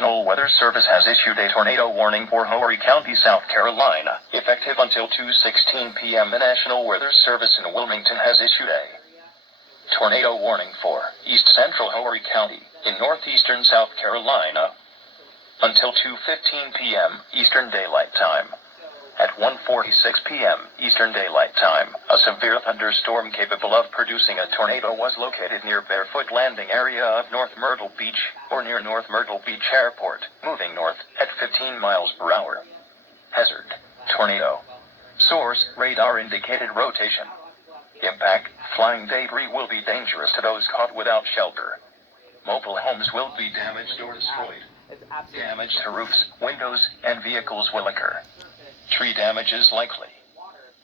National Weather Service has issued a tornado warning for Horry County, South Carolina. Effective until 2:16 p.m., the National Weather Service in Wilmington has issued a tornado warning for east central Horry County in northeastern South Carolina until 2:15 p.m. Eastern Daylight Time. At 1:46 p.m. Eastern Daylight Time, a severe thunderstorm capable of producing a tornado was located near Barefoot Landing area of North Myrtle Beach, or near North Myrtle Beach Airport, moving north at 15 miles per hour. Hazard: tornado. Source: radar indicated rotation. Impact: flying debris will be dangerous to those caught without shelter. Mobile homes will be damaged or destroyed. Damage to roofs, windows, and vehicles will occur. Tree damage is likely.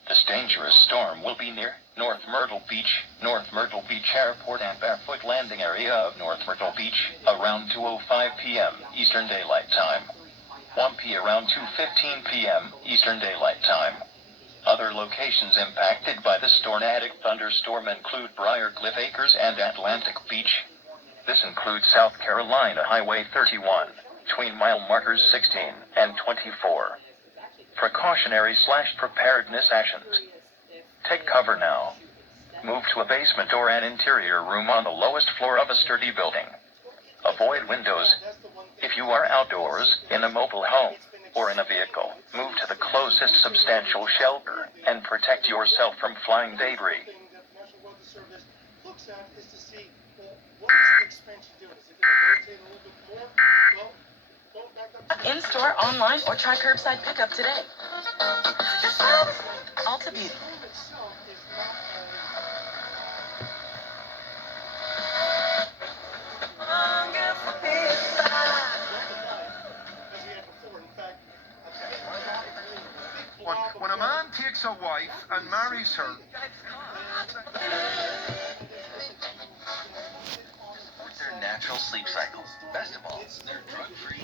This dangerous storm will be near North Myrtle Beach Airport and Barefoot Landing area of North Myrtle Beach around 2:05 p.m. Eastern Daylight Time. 1 p.m. around 2:15 p.m. Eastern Daylight Time. Other locations impacted by this tornadic thunderstorm include Briarcliff Acres and Atlantic Beach. This includes South Carolina Highway 31, between mile markers 16 and 24. Precautionary/preparedness actions. Take cover now. Move to a basement or an interior room on the lowest floor of a sturdy building. Avoid windows. If you are outdoors, in a mobile home, or in a vehicle, move to the closest substantial shelter and protect yourself from flying debris. In-store, online, or try curbside pickup today. Ulta Beauty. When a man takes a wife and marries her, Their natural sleep cycle.